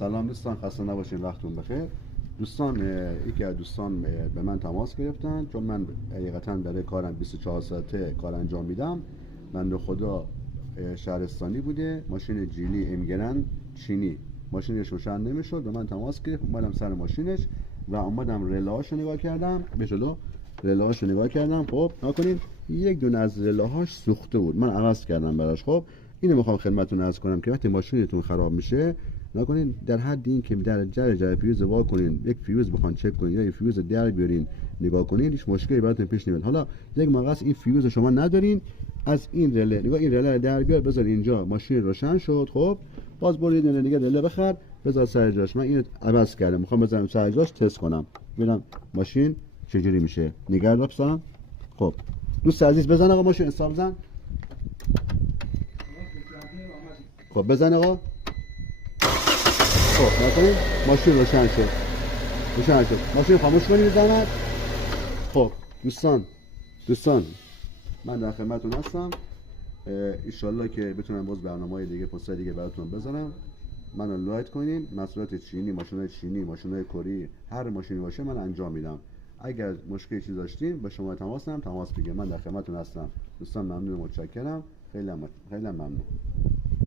سلام دوستان، خسته نباشین، وقتتون بخیر. دوستان، یکی از دوستان به من تماس گرفتن چون من حقیقتا برای کارم 24 ساعته کار انجام میدم. بنده خدا شهرستانی بوده، ماشین جیلی امگرن چینی، ماشینش روشن نمیشد. به من تماس گرفت، اومدم سر ماشینش و اومدم رلاهاشو نگاه کردم، به جلو رلاهاشو نگاه کردم. خب نکنین یک دونه از رلاهاش سوخته بود، من عوض کردم براش. خب اینو میخوام خدمتتون عرض کنم که وقتی ماشینتون خراب میشه، نکنین در حد این که در جر فیوز وا کنین، یک فیوز بخوان چک کنین یا یک فیوز در بیارین نگاه کنین، هیچ مشکلی براتون پیش نمیاد. حالا یک موقع این فیوز شما ندارین، از این رله نگاه، این رله در بیار، بذار اینجا، ماشین روشن شد. خب باز برید یه دیگه رله بخر، بذار سر جاش. من اینو عوض کردم، میخوام بذارم سر جاش تست کنم ببینم ماشین چجوری میشه. نگاه داشتم. خب دوست عزیز بزن آقا، ماشین حساب بزن. خب بزن آقا. خب نکنید ماشین روشن شد، ماشین خاموش کنید زحمت. خب دوستان من در خدمتتون هستم. ایشالله که بتونم باز برنامه‌های دیگه پستای دیگه براتون بذارم. منو لایک کنین. مسئولیت چینی، ماشینای چینی، ماشینای کره، هر ماشینی باشه من انجام میدم. اگر مشکلی چیز داشتین با شما تماس بگیرم، من در خدمتتون هستم. دوستان ممنون و متشکرم. خیلی ممنون.